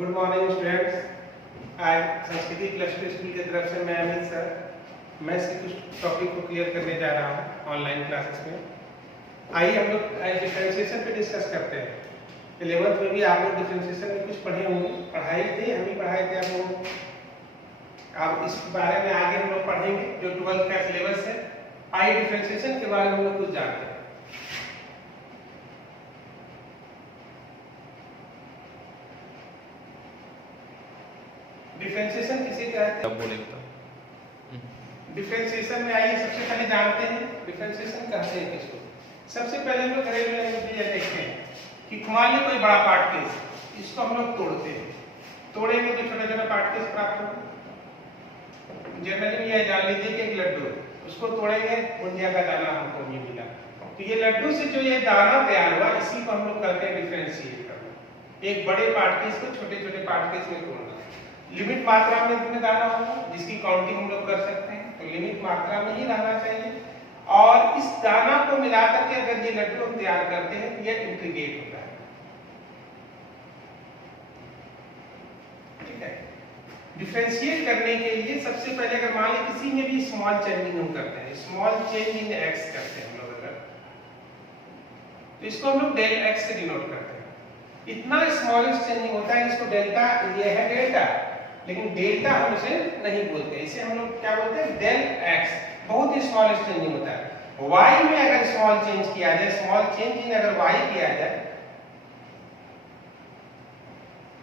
Good morning students. आज संस्कृति plus two school की तरफ से मैं अमित सर मैथ्स के कुछ टॉपिक को क्लियर करने जा रहा हूँ ऑनलाइन क्लासेस में। आइए हम लोग आज डिफरेंशिएशन पे डिस्कस करते हैं। 11th में भी आप लोग डिफरेंशिएशन में कुछ पढ़े होंगे, पढ़ाई थे, हम भी पढ़ाए थे आप लोगों को। अब इस बारे में आगे हम लोग पढ़ेंगे जो 12th का सिलेबस है। आइए डिफरेंशिएशन के बारे में हम लोग कुछ जानते हैं। डिफरेंशिएशन किसे कहते हैं? डिफरेंशिएशन में आइए सबसे पहले जानते हैं डिफरेंशिएशन कहते हैं किसको। सबसे पहले हम लोग घरेलू लैंग्वेज में देखते हैं कि मान लीजिए कोई बड़ा पार्ट केस, इसको हम लोग तोड़ते हैं। तोड़ेंगे तो छोटा छोटा पार्ट केस प्राप्त होगा। जनरली ये जान लीजिए कि एक लड्डू है, उसको तोड़ेंगे, बुंदिया का दाना हमको ये मिला। तो ये लड्डू से जो ये दाना तैयार हुआ, इसी को हम लोग करते हैं डिफरेंशिएट करना। एक बड़े पार्ट केस को छोटे छोटे पार्ट केस में तोड़ना। लिमिट मात्रा में इतने दाना होगा जिसकी काउंटिंग हम लोग कर सकते हैं, तो लिमिट मात्रा में ही रहना चाहिए। और इस दाना को मिलाकर के अगर ये लड्डू हम तैयार करते हैं तो ये इंटीग्रेट होता है। ठीक है। डिफरेंशिएट करने के लिए सबसे पहले अगर मान लीजिए किसी में भी स्मॉल चेंजिंग हम करते हैं, स्मॉल चेंज इन एक्स करते हैं हम लोग अगर, तो इसको हम लोग डेल एक्स से डिनोट करते हैं। इतना स्मॉलेस्ट चेंजिंग होता है जिसको डेल्टा, ये है डेल्टा, लेकिन डेल्टा हम इसे नहीं बोलते, इसे हम लोग क्या बोलते हैं? Del X. बहुत ही स्मॉलेस्ट चेंजिंग होता है। y में अगर स्मॉल चेंज किया जाए, स्मॉल चेंज इन अगर y किया जाए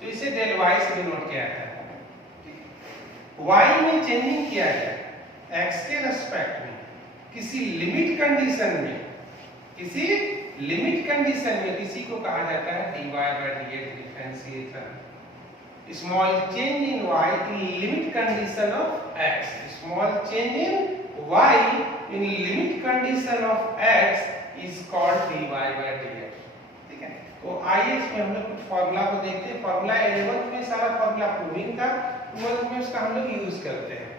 तो इसे डेल y से डिनोट किया जाता है। y में चेंजिंग किया जाए x के रेस्पेक्ट में किसी लिमिट कंडीशन में, किसी लिमिट कंडीशन में, किसी को कहा जाता है dy by dx differentiation. Small change in y in limit condition of x, small change in y in limit condition of x is called dy by dx। ठीक है। तो आइए इसमें हम लोग कुछ फार्मूला को देखते हैं। फार्मूला 11th में सारा फार्मूला प्रूविंग का, 12th में उसका हम लोग यूज करते हैं।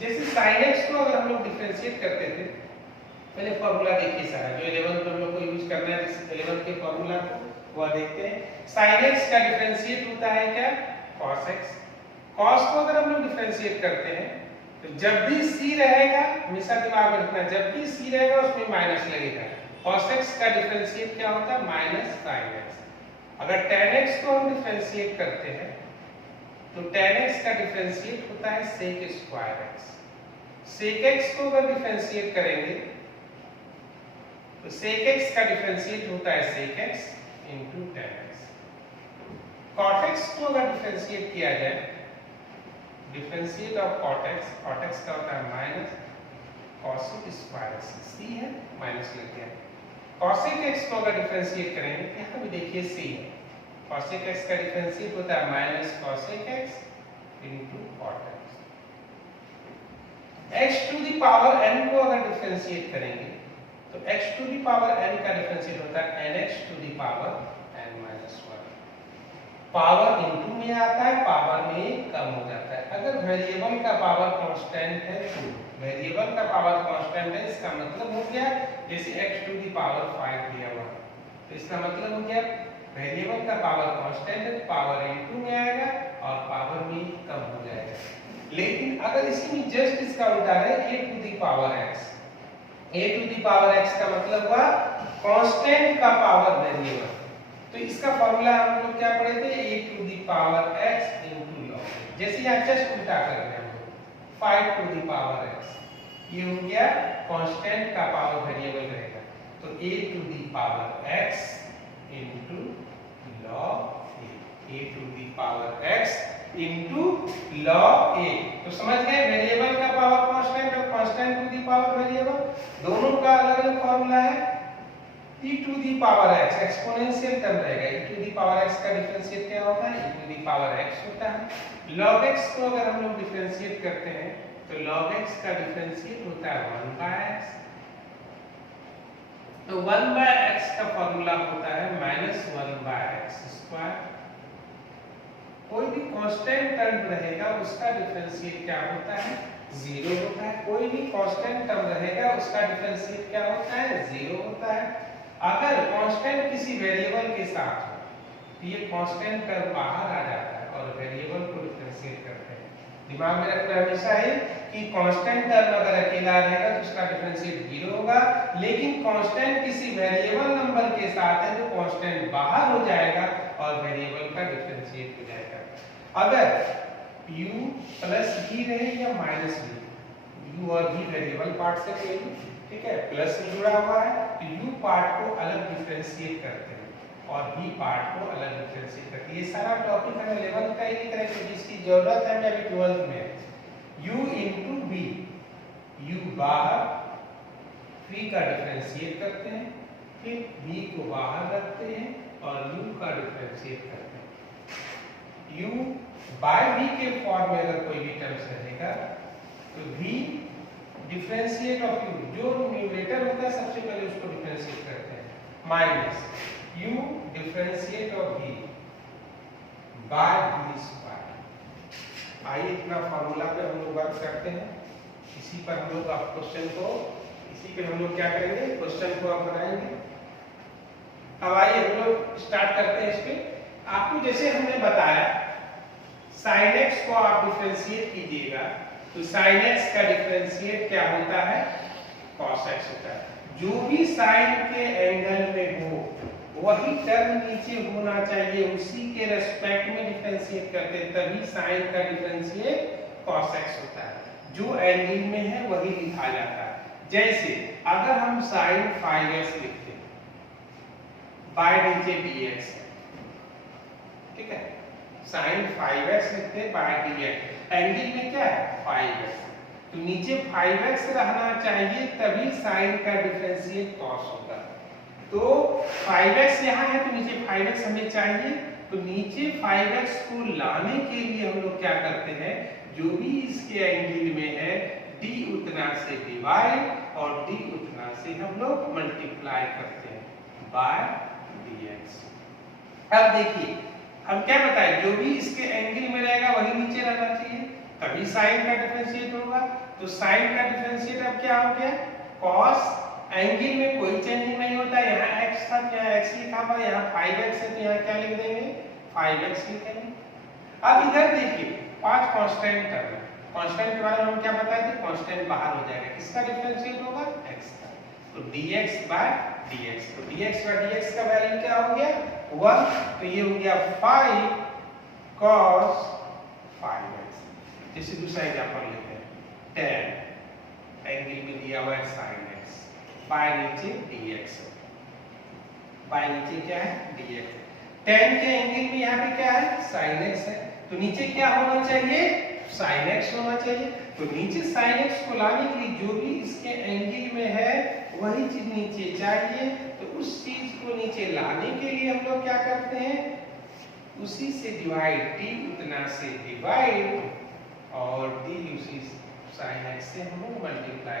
जैसे sin x को अगर हम लोग डिफरेंशिएट करते थे, पहले फार्मूला देखिए सारा जो 11th में हम लोग को यूज करना है, जिस 11th के फार्मूला को वह देखते हैं। sin x का डिफरेंशिएट होता है क्या? cos x। cos को अगर हम लोग डिफरेंशिएट करते हैं तो जब भी c रहेगा, हमेशा दिमाग में रखना, जब भी c रहेगा उसमें माइनस लगेगा। cos x का डिफरेंशिएट क्या होता है? Minus sin x। अगर tan x को हम डिफरेंशिएट करते हैं तो tan x का डिफरेंशिएट होता है sec square x। sec x को अगर डिफरेंशिएट करेंगे तो sec x का डिफरेंशिएट होता है sec x into tan x। cot x को अगर डिफरेंशिएट किया जाए, डिफरेंशिएट ऑफ cot x का होता है minus cosec square x। c है, माइनस लग गया। cosec x को अगर डिफरेंशिएट करेंगे, यहाँ भी देखिए c है, cosec x का डिफरेंशिएट होता है minus cosec x into cot x। x to the power n को अगर डिफरेंशिएट करेंगे तो x to the power n का डिफरेंशिएट होता है nx to the power n minus 1। Power into में आता है, पावर में कम हो जाता है। अगर वेरिएबल का पावर कांस्टेंट है तो वेरिएबल का पावर कांस्टेंट है, इसका मतलब हो गया जैसे x टू द पावर 5 दिया हुआ, तो इसका मतलब हो गया वेरिएबल का पावर कांस्टेंट है, पावर इनटू में आएगा और पावर में कम हो जाएगा। लेकिन अगर इसी में जस्ट इसका उल्टा है, a to the power x। a to the power x का मतलब हुआ कांस्टेंट का पावर वेरिएबल। तो इसका फार्मूला हम लोग क्या पढ़े थे? a to the power x into log। जैसे यहाँ जस्ट उल्टा कर रहे हैं हम लोग, 5 टू द पावर x, ये हो गया कांस्टेंट का पावर वेरिएबल रहेगा, तो a to the power x into log a to the power x into log a। तो समझ गए, वेरिएबल का पावर कांस्टेंट और constant to the power variable, दोनों का अलग अलग फार्मूला है। e to the power x exponential term रहेगा, e to the power x का डिफरेंशिएट क्या होता है? e to the power x होता है। log x को अगर हम लोग डिफरेंशिएट करते हैं तो log x का डिफरेंशिएट होता है 1 by x। तो 1 by x का फार्मूला होता है माइनस 1 by x स्क्वायर। कोई भी कांस्टेंट टर्म रहेगा उसका डिफरेंशिएट क्या होता है? 0 होता है। कोई भी कांस्टेंट टर्म रहेगा उसका डिफरेंशिएट क्या होता है? 0 होता है। अगर कांस्टेंट किसी वेरिएबल के साथ हो तो ये कांस्टेंट टर्म बाहर आ जाता है और दिमाग में रखना हमेशा है कि कांस्टेंट टर्म अगर अकेला रहेगा तो उसका डिफरेंशिएट 0 होगा, लेकिन कांस्टेंट किसी वेरिएबल नंबर के साथ है तो कांस्टेंट बाहर हो जाएगा और वेरिएबल का डिफरेंशिएट हो जाएगा। अगर u प्लस v रहे या माइनस v, u और v वेरिएबल पार्ट से कोई, ठीक है, प्लस जुड़ा हुआ है तो u पार्ट को अलग डिफरेंशिएट करते हैं और v पार्ट को अलग डिफरेंशिएट करते हैं। ये सारा टॉपिक हमें 11th का ही लिख रहे हैं तो जिसकी जरूरत है मैं अभी 12th में u into v, u बाहर v का डिफरेंशिएट करते हैं, फिर v को बाहर रखते हैं और u का डिफरेंशिएट करते हैं। u बाय v के फॉर्म में अगर कोई भी टर्म्स रहेगा तो v डिफरेंशिएट ऑफ u, जो न्यूमरेटर होता है सबसे पहले उसको डिफरेंशिएट करते हैं, minus u differentiate of v by v square. आइए इतना फार्मूला पे हम लोग वर्क करते हैं, इसी पर हम लोग आप क्वेश्चन को, इसी पे हम लोग क्या करेंगे, क्वेश्चन को आप बनाएंगे। अब आइए हम लोग स्टार्ट करते हैं इस पे। आपको जैसे हमने बताया sin x को आप डिफरेंशिएट कीजिएगा तो sin x का डिफरेंशिएट क्या होता है, cos x होता है। जो भी sin के एंगल में हो वही टर्म नीचे होना चाहिए, उसी के रेस्पेक्ट में डिफरेंशिएट करते हैं, तभी sin का डिफरेंशिएट cos x होता है। जो एंगल में है वही लिखा जाता है। जैसे अगर हम sin 5x लिखते हैं बाय नीचे dx, ठीक है, sin 5x लिखते हैं बाय dx, एंगल में क्या है 5x, तो नीचे 5x रहना चाहिए तभी sin का डिफरेंशिएट cos होगा। तो 5x यहाँ है तो नीचे 5x हमें चाहिए, तो नीचे 5x को लाने के लिए हम लोग क्या करते हैं, जो भी इसके एंगल में है d उतना से डिवाइड और d उतना से हम लोग मल्टीप्लाई करते हैं बाय dx। अब देखिए हम क्या बताएं, जो भी इसके एंगल में रहेगा वही नीचे रहना चाहिए तभी sin का डिफरेंशिएट होगा। तो sin का डिफरेंशिएट अब क्या हो गया, cos, एंगल में कोई चेंज नहीं होता, यहाँ x था यहाँ x लिखा हुआ, यहाँ 5x है तो यहाँ क्या लिख देंगे 5x लिखेंगे। अब इधर देखिए 5 कांस्टेंट टर्म है, कांस्टेंट के बारे में हम क्या बताए थे, कांस्टेंट बाहर हो जाएगा, किसका डिफरेंशिएट होगा x का, तो dx बाय dx, तो dx बाय dx का वैल्यू क्या हो गया 1, तो ये हो गया 5 cos 5x। जैसे दूसरा एग्जांपल लेते हैं, 10 एंगल में दिया हुआ है sin x बाय नीचे dx, बाय नीचे क्या है dx, 10 के एंगल में यहाँ पे क्या है sin x है, तो नीचे क्या होना चाहिए sin x होना चाहिए। तो नीचे sin x को लाने के लिए जो भी इसके एंगल में है वही चीज नीचे चाहिए, तो उस चीज को नीचे लाने के लिए हम लोग क्या करते हैं, उसी से डिवाइड, d उतना से डिवाइड और d उसी sin x से हम लोग मल्टीप्लाई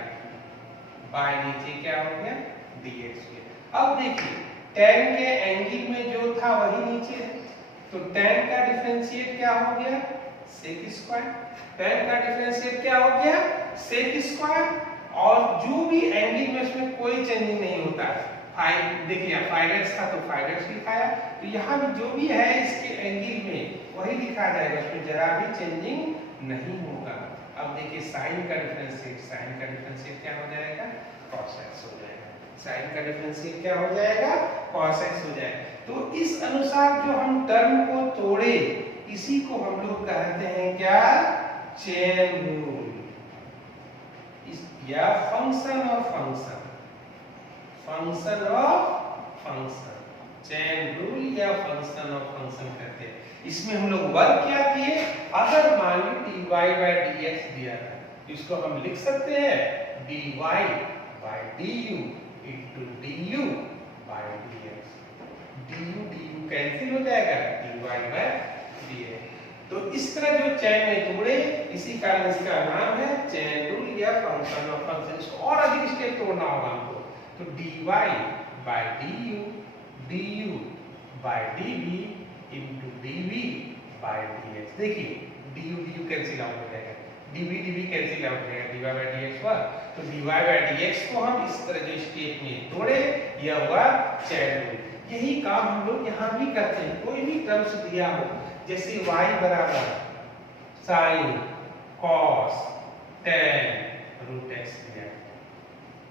बाय नीचे क्या हो गया dx। अब देखिए 10 के एंगल में जो था वही नीचे है, तो 10 का डिफरेंशिएट क्या हो गया sec स्क्वायर, 10 का डिफरेंशिएट क्या हो गया sec स्क्वायर, और जो भी एंगल में उसमें कोई चेंजिंग नहीं होता है, 5 देखिए 5x था तो 5x लिखाया, तो यहाँ भी जो भी है इसके एंगल में वही लिखा जाएगा, उसमें जरा भी चेंजिंग नहीं होगा। अब देखिए sin का डिफरेंशिएट क्या हो जाएगा cos x हो जाएगा, sin का डिफरेंशिएट क्या हो जाएगा cos x हो जाएगा। तो इस अनुसार जो हम टर्म को तोड़े इसी को हम लोग कहते हैं क्या, चेन रूल, या function of function, function of function, chain rule या फंक्शन ऑफ फंक्शन कहते हैं। इसमें हम लोग वर्क क्या किए, अगर मान लो dy by dx दिया था तो इसको हम लिख सकते हैं dy by du into du by dx, du cancel हो जाएगा, dy by dx। तो इस तरह जो चैन में तोड़े इसी कारण इसका नाम है चैन रूल या फंक्शन ऑफ फंक्शन। इसको और अधिक स्टेप तोड़ना होगा हमको, तो dy by du by dv into dv by dx। देखिए du कैंसिल आउट हो जाएगा, dv कैंसिल आउट हो जाएगा, dy by dx हुआ, तो dy by dx को हम इस तरह जो स्टेप में तोड़े यह हुआ चैन रूल। यही काम हम लोग यहाँ भी करते हैं, कोई भी टर्म्स दिया हो जैसे y बराबर sin cos tan root x दिया।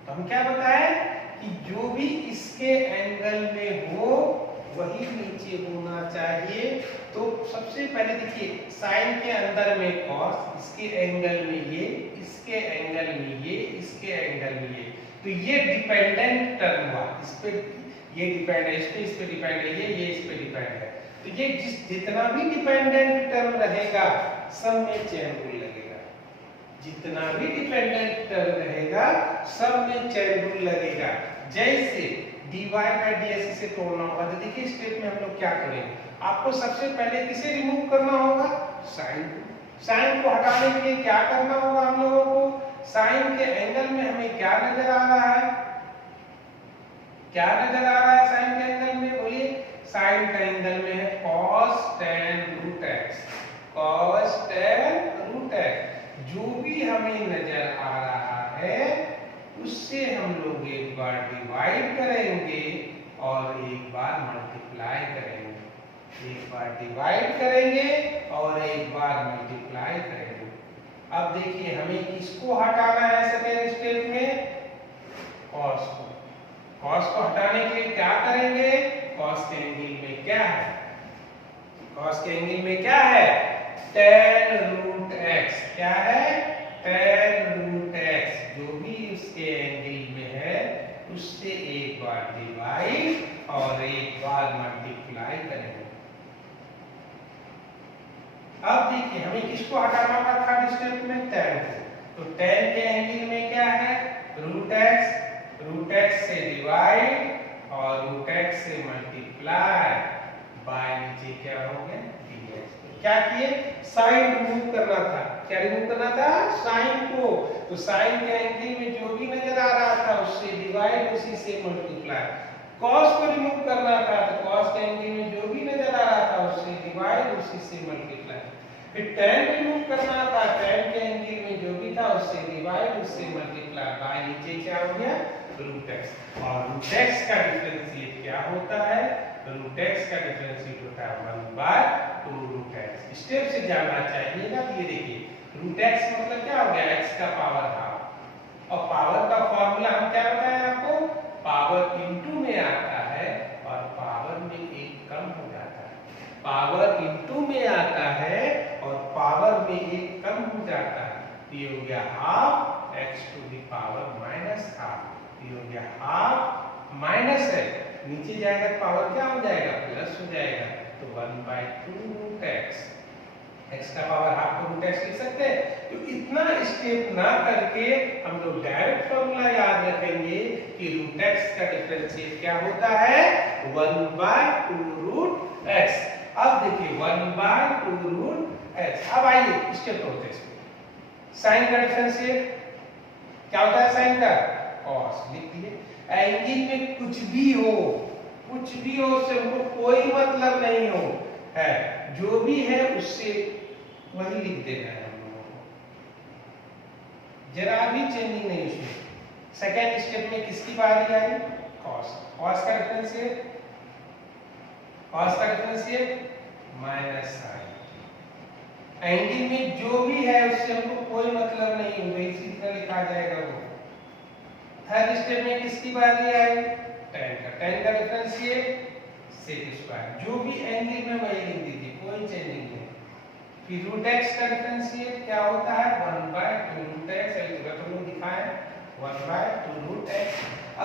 तो हम क्या बताए कि जो भी इसके एंगल में हो वही नीचे होना चाहिए। तो सबसे पहले देखिए साइन के अंदर में cos, इसके एंगल में ये, इसके एंगल में ये, इसके एंगल में ये, तो ये डिपेंडेंट टर्म हुआ। इस पे ये डिपेंड है, इस पे डिपेंड है, ये इस पे डिपेंड है। तो ये जितना भी डिपेंडेंट टर्म रहेगा सब में चेन रूल लगेगा। जितना भी डिपेंडेंट टर्म रहेगा सब में चेन रूल लगेगा। जैसे dy by dx से तोड़ना होगा तो देखिए स्टेप में हम लोग क्या करेंगे, आपको सबसे पहले किसे रिमूव करना होगा, साइन को। साइन को हटाने के लिए क्या करना होगा हम लोगों को, साइन के एंगल में हमें क्या नजर आ रहा है, क्या नजर आ रहा है साइन के एंगल में, बोलिए। साइन का एंगल में है cos tan root x, cos tan root x। जो भी हमें नजर आ रहा है उससे हम लोग एक बार डिवाइड करेंगे और एक बार मल्टीप्लाई करेंगे। एक बार डिवाइड करेंगे और एक बार मल्टीप्लाई करेंगे। अब देखिए हमें किसको हटाना है सेकेंड स्टेप में, cos को। cos को हटाने के लिए क्या करेंगे, cos के एंगल में क्या है, cos के एंगल में क्या है, tan रूट x। क्या है, tan रूट x। जो भी उसके एंगल में है उससे एक बार डिवाइड और एक बार मल्टीप्लाई करेंगे। अब देखिए हमें किसको हटाना होगा थर्ड स्टेप में, tan को। तो tan के एंगल में क्या है, रूट x। रूट x से डिवाइड और रूट x से मल्टीप्लाई बाय नीचे क्या हो गया, dx। क्या किए, साइन रिमूव करना था। क्या रिमूव करना था, साइन को। तो साइन के एंगल में जो भी नजर आ रहा था उससे डिवाइड, उसी से मल्टीप्लाई। cos को रिमूव करना था तो cos के एंगल में जो भी नजर आ रहा था उससे डिवाइड, उसी से मल्टीप्लाई। फिर tan रिमूव करना था, tan के एंगल में जो भी था उससे डिवाइड, उससे मल्टीप्लाई बाय नीचे क्या हो गया, रूट x। और रूट x का डिफरेंशिएट क्या होता है, रूट x का डिफरेंशिएट होता है 1/2 रूट x। स्टेप से जानना चाहिएगा। ये देखिए रूट x मतलब क्या हो गया, x का पावर हाफ। और पावर का फॉर्मूला हम क्या बताएं आपको, पावर इनटू में आता है और पावर में एक कम हो जाता है। पावर इनटू में आता है और पावर में एक कम हो जाता है। तो ये हो गया half x to the power minus half. ये हो गया हाफ माइनस है, नीचे जाएगा पावर क्या हो जाएगा, प्लस हो जाएगा। तो 1/2 रूट x। x का पावर हाफ को रूट x लिख सकते हैं। तो इतना स्टेप ना करके हम लोग डायरेक्ट फॉर्मूला याद रखेंगे कि रूट x का डिफरेंशिएट क्या होता है, 1/2 रूट x। अब देखिए 1/2 रूट x। अब आइए स्टेप होते हैं इसमें। साइन का डिफरेंशिएट क्या होता है, साइन का cos लिख दिए। एंगल में कुछ भी हो, कुछ भी हो, उससे हमको कोई मतलब नहीं हो है, जो भी है उससे वही लिख देना है हम लोगों को, जरा भी चेंजिंग नहीं उसमें। सेकेंड स्टेप में किसकी बारी आई, cos। cos का डिफरेंशिएट, cos का डिफरेंशिएट माइनस साइन। एंगल में जो भी है उससे हमको कोई मतलब नहीं होगा, इसी तरह लिखा जाएगा वो। थर्ड स्टेप में किसकी बारी आई, tan का। tan का डिफरेंशिएट sec स्क्वायर। जो भी एंगल में वही लिख दीजिए, कोई चेंजिंग नहीं। फिर रूट x का डिफरेंशिएट क्या होता है, 1/2 रूट x। अभी तुरंत हम लोग दिखाए 1/2 रूट x।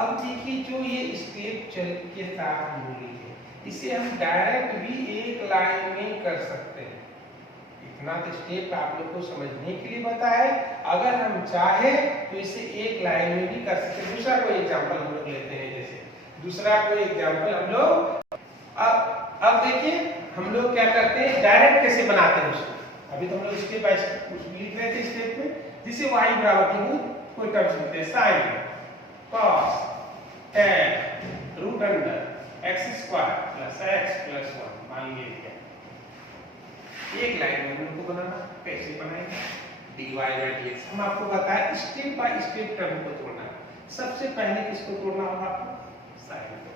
अब देखिए जो ये स्टेप चल के साथ हम लिखे, इसे हम डायरेक्ट भी एक लाइन में कर सकते हैं। इतना तो स्टेप आप लोग को समझने के लिए बताया। अगर हम चाहे तो इसे एक लाइन में भी कर सकते हैं। दूसरा कोई एग्जांपल हम लोग लेते हैं, जैसे दूसरा कोई एग्जांपल हम लोग अब देखिए हम लोग क्या करते हैं, डायरेक्ट कैसे बनाते हैं उसको। अभी तो हम लोग स्टेप बाय स्टेप लिख रहे थे स्टेप में, जिसे y बराबर की कोई टर्म्स लिखते हैं, sin cos tan root under x square plus x plus 1। मान लीजिए एक लाइन में हम लोग को बनाना, कैसे बनाएंगे, dy by dx। हम आपको बताया स्टेप बाय स्टेप टर्म को तोड़ना है। सबसे पहले किसको तोड़ना होगा आपको, साइन को।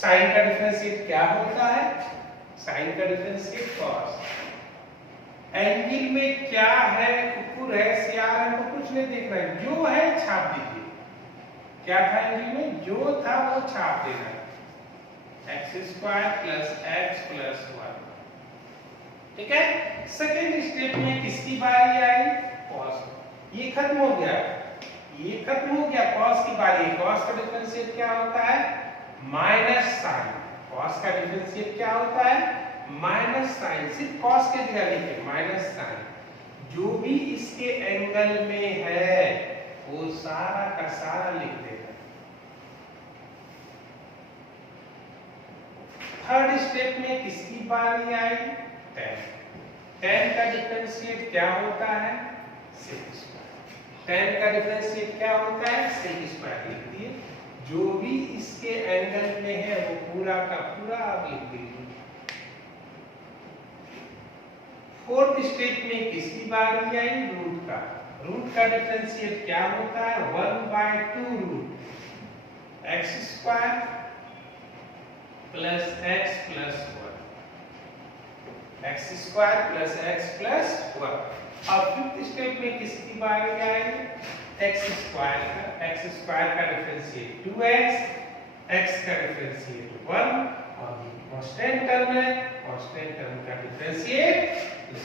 साइन का डिफरेंशिएट क्या होता है, साइन का डिफरेंशिएट cos। एंगल में क्या है, कुकुर है, सियार है, तो कुछ नहीं देखना है, जो है छाप दीजिए। क्या था एंगल में, जो था वो छाप देना है, x² + x + 1। ठीक है। सेकेंड स्टेप में किसकी बारी आई, cos। ये खत्म हो गया, ये खत्म हो गया, cos की बारी। cos का डिफरेंशिएट क्या होता है, -sin। cos का डिफरेंशिएट क्या होता है, -sin। सिर्फ cos के जगह लिखे -sin। जो भी इसके एंगल में है वो सारा का सारा लिख देगा। थर्ड स्टेप में किसकी बारी आई, tan। tan का डिफरेंशिएट क्या होता है, sec²। tan का डिफरेंशिएट क्या होता है, sec² लिख दिए। जो भी इसके एंगल में है वो पूरा का पूरा आप लिख दीजिए। फोर्थ स्टेप में किसकी बारी आई, रूट का। रूट का डिफरेंशिएट क्या होता है, 1/2 root x² + x + 1। x² + x + 1। अब फिफ्थ स्टेप में किसकी बारी आई, x² का डिफरेंशिएट 2x, x का डिफरेंशिएट 1, और ये कांस्टेंट टर्म है, कांस्टेंट टर्म का डिफरेंशिएट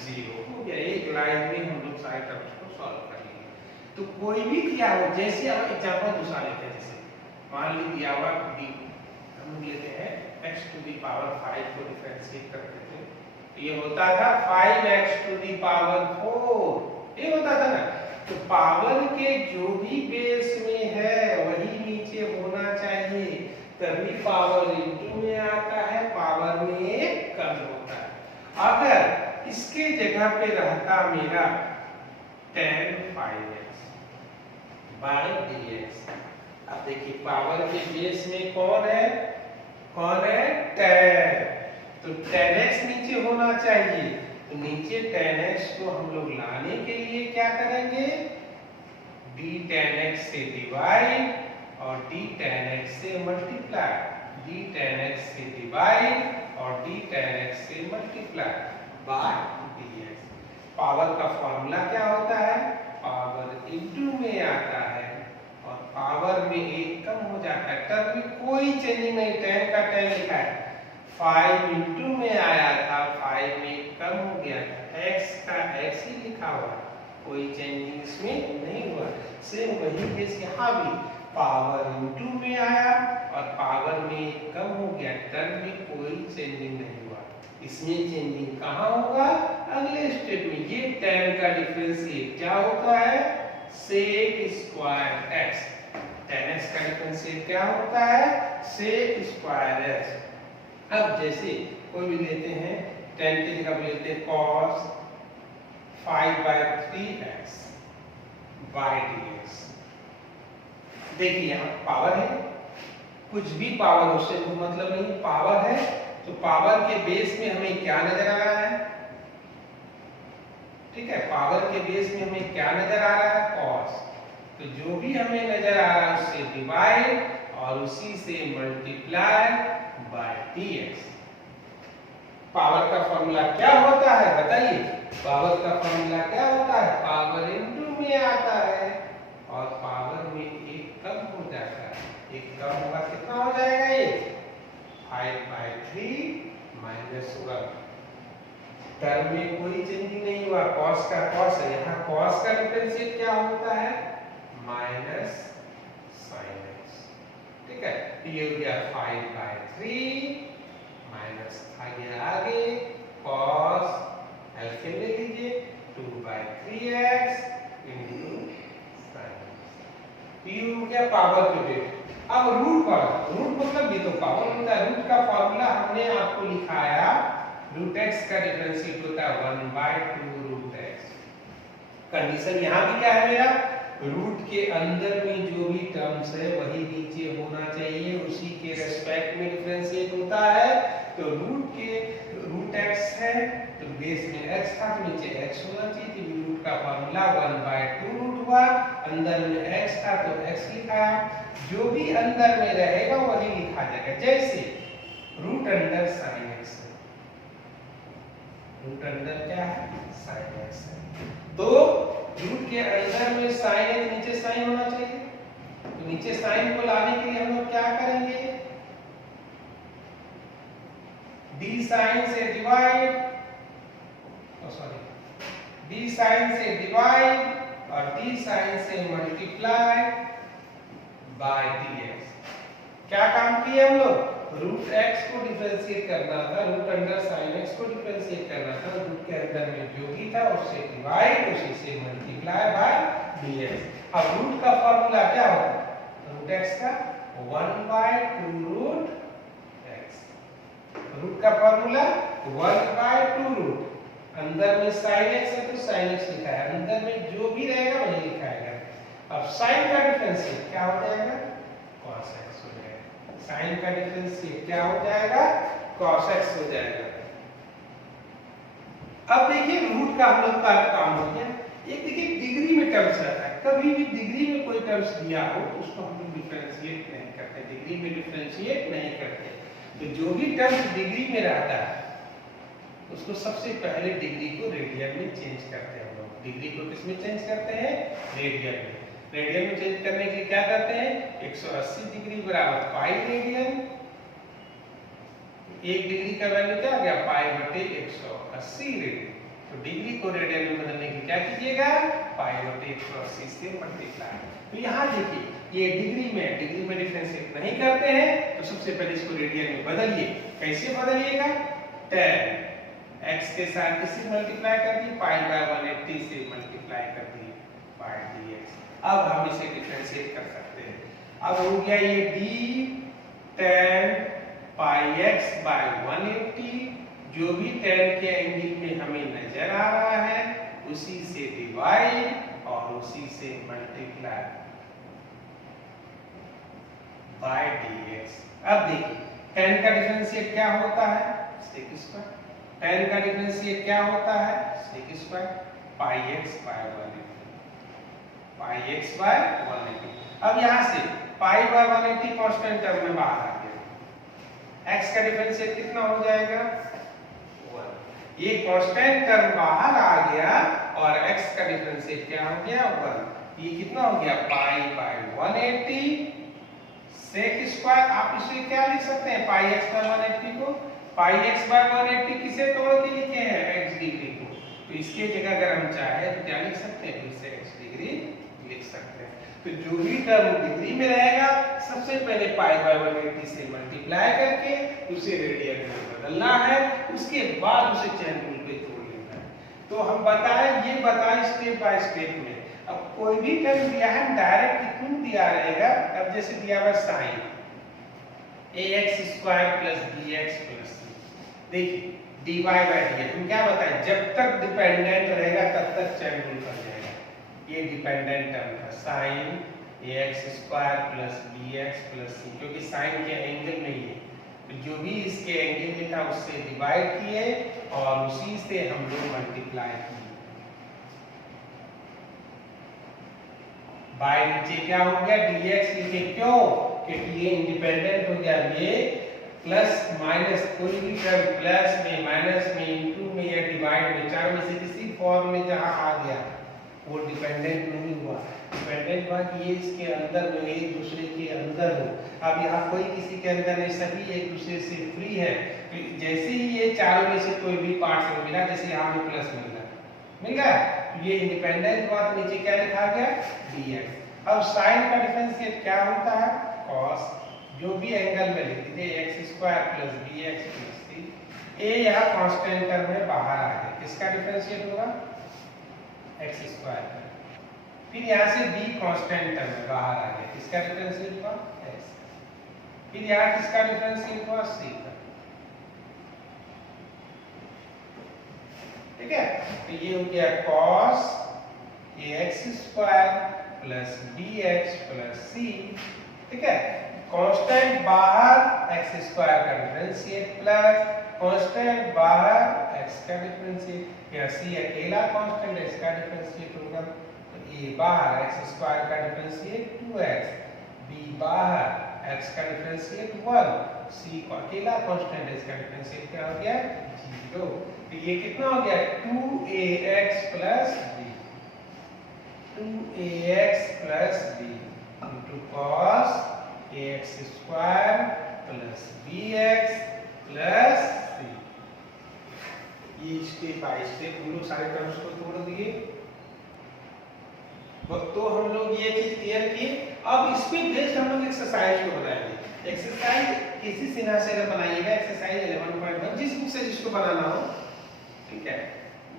0 हो गया। एक लाइन में हम लोग सारे टर्म्स को सॉल्व कर लिए। तो कोई भी दिया हो, जैसे हम एग्जांपल दूसरा लेते हैं, जैसे मान ली दिया हुआ b, हम लेते हैं x⁵ को डिफरेंशिएट करते थे, ये होता था 5x⁴, ये होता था ना। तो पावर के जो भी बेस में है वही नीचे होना चाहिए, तभी पावर इंटू में आता है, पावर में कम होता है। अगर इसके जगह पे रहता मेरा tan 5x / dx, अब देखिए पावर के बेस में कौन है, कौन है, tan। तो tan x नीचे होना चाहिए, तो नीचे tan x को हम लोग लाने के लिए क्या करेंगे, d tan x से डिवाइड और d tan x से मल्टीप्लाई, d tan x से डिवाइड और d tan x से मल्टीप्लाई बाय dx। पावर का फॉर्मूला क्या होता है, पावर इंटू में आता है और पावर में एक कम हो जाता है। टर्म में कोई चेंजिंग नहीं, tan का tan लिखा है, 5 इंटू में आया था, 5 में कम हो गया था, x का x ही लिखा हुआ, कोई चेंजिंग इसमें नहीं हुआ। सेम वही केस यहाँ भी, पावर इंटू में आया और पावर में कम हो गया, टर्म में कोई चेंजिंग नहीं हुआ। इसमें चेंजिंग कहाँ होगा, अगले स्टेप में। ये tan का डिफरेंशिएट क्या होता है, sec² x। tan x का डिफरेंशिएट क्या होता है, sec² x। अब जैसे कोई भी लेते हैं, tan की जगह पे लेते हैं cos 5/3x dx। देखिए यहाँ पावर है, कुछ भी पावर उससे कोई मतलब नहीं, पावर है, तो पावर के बेस में हमें क्या नजर आ रहा है, ठीक है, पावर के बेस में हमें क्या नजर आ रहा है, cos। तो जो भी हमें नजर आ रहा है उससे डिवाइड और उसी से मल्टीप्लाई बाय dx। पावर का फॉर्मूला क्या होता है बताइए, पावर का फॉर्मूला क्या होता है, पावर इंटू में आता है और पावर में एक कम हो जाता है, एक कम होगा, कितना हो जाएगा ये, 5/3 - 1। टर्म में कोई चेंजिंग नहीं हुआ, cos का cos है, यहाँ cos का डिफरेंशिएट क्या होता है, -sin x। ठीक है, ये हो गया 5/3 माइनस आगे cos एलसीएम ले लीजिए 2/3x into sin। ये हो गया पावर के बेस। अब रूट पर, रूट मतलब ये तो पावर होता है, रूट का फॉर्मूला हमने आपको लिखाया, रूट x का डिफरेंशिएट होता है 1/2 रूट x। कंडीशन यहाँ भी क्या है मेरा, रूट के अंदर में जो भी टर्म्स है वही नीचे होना चाहिए, उसी के रेस्पेक्ट में डिफरेंशिएट होता है। तो रूट x है तो बेस में x था तो नीचे x होना चाहिए, तो रूट का फॉर्मूला 1/2 रूट हुआ, अंदर में x था तो x लिखा, जो भी अंदर में रहेगा वही लिखा जाएगा। जैसे root under sin x, root अंदर क्या है साइन एक्स है। तो रूट के अंदर में साइन है, नीचे साइन होना चाहिए। तो नीचे साइन को लाने के लिए हम लोग क्या करेंगे, डी साइन से डिवाइड, डी साइन से डिवाइड और डी साइन से मल्टीप्लाई बाय dx। क्या काम किए हम लोग, रूट x को डिफरेंशिएट करना था, रूट अंडर साइन x को डिफरेंशिएट करना था, रूट के अंदर में जो भी था उससे डिवाइड, उसी से मल्टीप्लाई बाय dx। अब रूट का फार्मूला क्या होता है, रूट x का 1/2 रूट x, रूट का फार्मूला 1/2 रूट, अंदर में sin x है तो sin x लिखा है, अंदर में जो भी रहेगा वही लिखा है। अब sin का डिफरेंशिएट क्या हो जाएगा, cos x हो जाएगा। sin का डिफरेंशिएट क्या हो जाएगा, cos x हो जाएगा। अब देखिए रूट का हम लोग का काम हो गया। एक देखिए डिग्री में टर्म्स रहता है, कभी भी डिग्री में कोई टर्म्स दिया हो उसको हम लोग डिफरेंशिएट नहीं करते, डिग्री में डिफरेंशिएट नहीं करते। तो जो भी टर्म्स डिग्री में रहता है उसको सबसे पहले डिग्री को रेडियन में चेंज करते हैं हम लोग। डिग्री को किसमें चेंज करते हैं, रेडियन में। रेडियन में चेंज करने के लिए क्या करते हैं, 180 डिग्री बराबर पाई रेडियन, 1 डिग्री का वैल्यू क्या आ गया पाई बटे 180 रेडियन। तो डिग्री को रेडियन में बदलने के लिए क्या कीजिएगा, पाई बटे 180 से मल्टीप्लाई। तो यहाँ देखिए ये डिग्री में डिफरेंशिएट नहीं करते हैं, तो सबसे पहले इसको रेडियन में बदलिए। कैसे बदलिएगा, tan x के साथ किससे मल्टीप्लाई कर दिए, पाई बाय 180 से मल्टीप्लाई कर दिए बाय dx। अब हम इसे डिफरेंशिएट कर सकते हैं। अब हो गया ये d tan pi x by 180, जो भी tan के एंगल में हमें नजर आ रहा है उसी से डिवाइड और उसी से मल्टीप्लाई बाय dx। अब देखिए tan का डिफरेंशिएट क्या होता है, sec स्क्वायर। tan का डिफरेंशिएट क्या होता है, sec square pi x by 180, pi x by 180। अब यहां से पाई बाय 180 कांस्टेंट टर्म में बाहर आ गया, x का डिफरेंशिएट कितना हो जाएगा 1। ये कांस्टेंट टर्म बाहर आ गया और x का डिफरेंशिएट क्या हो गया 1। ये कितना हो गया पाई बाय 180 sec स्क्वायर। आप इसे क्या लिख सकते हैं, पाई x बाय 180 को पाई x बाय 180 किसे तोड़ के लिखे हैं, x डिग्री को। तो इसके जगह अगर हम चाहे तो क्या लिख सकते हैं, फिर से x डिग्री लिख सकते हैं। तो जो भी टर्म डिग्री में रहेगा सबसे पहले पाई बाय 180 से मल्टीप्लाई करके उसे रेडियन में बदलना है, उसके बाद उसे चैन रूल पे तोड़ लेना है। तो हम बताएं स्टेप बाय स्टेप में। अब कोई भी टर्म दिया है डायरेक्ट क्यों दिया रहेगा, अब जैसे दिया हुआ sin ax square plus bx plus c, देखिए dy बाय dx हम क्या बताएं, जब तक डिपेंडेंट रहेगा तब तक चैन रूल कर जाएगा। ये डिपेंडेंट टर्म था sin ax square plus bx plus c, क्योंकि sin के एंगल में ये तो जो भी इसके एंगल में था उससे डिवाइड किए और उसी से हम लोग मल्टीप्लाई किए। बाय नीचे क्या हो गया dx लिखे, क्यों, क्योंकि ये इंडिपेंडेंट हो गया। ये प्लस माइनस कोई भी टर्म प्लस में माइनस में इनटू में या डिवाइड में चार में से किसी फॉर्म में जहां आ गया वो डिपेंडेंट नहीं हुआ। डिपेंडेंट हुआ कि ये इसके अंदर में एक दूसरे के अंदर हो। अब यहाँ कोई किसी के अंदर नहीं, सभी एक दूसरे से फ्री है। तो जैसे ही ये चारों में से कोई भी पार्ट से मिला, जैसे यहाँ में प्लस मिल गया, ये इंडिपेंडेंट हुआ तो नीचे क्या लिखा गया dx। अब साइन का डिफरेंशिएट क्या होता है cos, जो भी एंगल में लिख दीजिए x square plus bx plus c। a यहाँ कांस्टेंट टर्म में बाहर आ गया, किसका डिफरेंशिएट होगा x स्क्वायर। फिर यहाँ से b कांस्टेंट टर्म में बाहर आ गया, किसका डिफरेंशिएट हुआ x। फिर यहाँ किसका डिफरेंशिएट हुआ c का, ठीक है। तो ये हो गया cos ax square plus bx plus c, ठीक है। कांस्टेंट बाहर x स्क्वायर का डिफरेंशिएट प्लस कांस्टेंट बाहर x का डिफरेंशिएट, या c अकेला कांस्टेंट x का डिफरेंशिएट होगा। तो a बाहर x स्क्वायर का डिफरेंशिएट 2x, b बाहर x का डिफरेंशिएट 1, c को अकेला कांस्टेंट x का डिफरेंशिएट क्या हो गया 0। तो ये कितना हो गया 2ax plus b 2ax plus b into cos ax square plus bx plus c। ये स्टेप बाय स्टेप हम लोग सारे टर्म्स को तोड़ दिए। तो हम लोग ये चीज क्लियर की। अब इस पे बेस्ड हम लोग एक्सरसाइज को बनाएंगे। एक्सरसाइज किसी सिन्हा से अगर बनाइएगा एक्सरसाइज 11.1 जिस बुक से जिसको बनाना हो, ठीक है,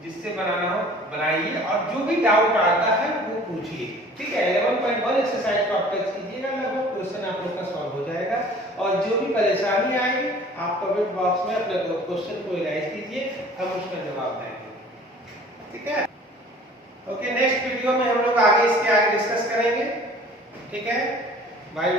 जिससे बनाना हो बनाइए और जो भी डाउट आता है वो पूछिए, ठीक है। 11.1 एक्सरसाइज को आप टेस्ट कीजिएगा, लगभग क्वेश्चन आप लोग का सॉल्व हो जाएगा। और जो भी परेशानी आएगी आप कमेंट बॉक्स में अपने क्वेश्चन को राइज कीजिए, हम उसका जवाब देंगे, ठीक है। ओके, नेक्स्ट वीडियो में हम लोग आगे इसके आगे डिस्कस करेंगे, ठीक है। बाय।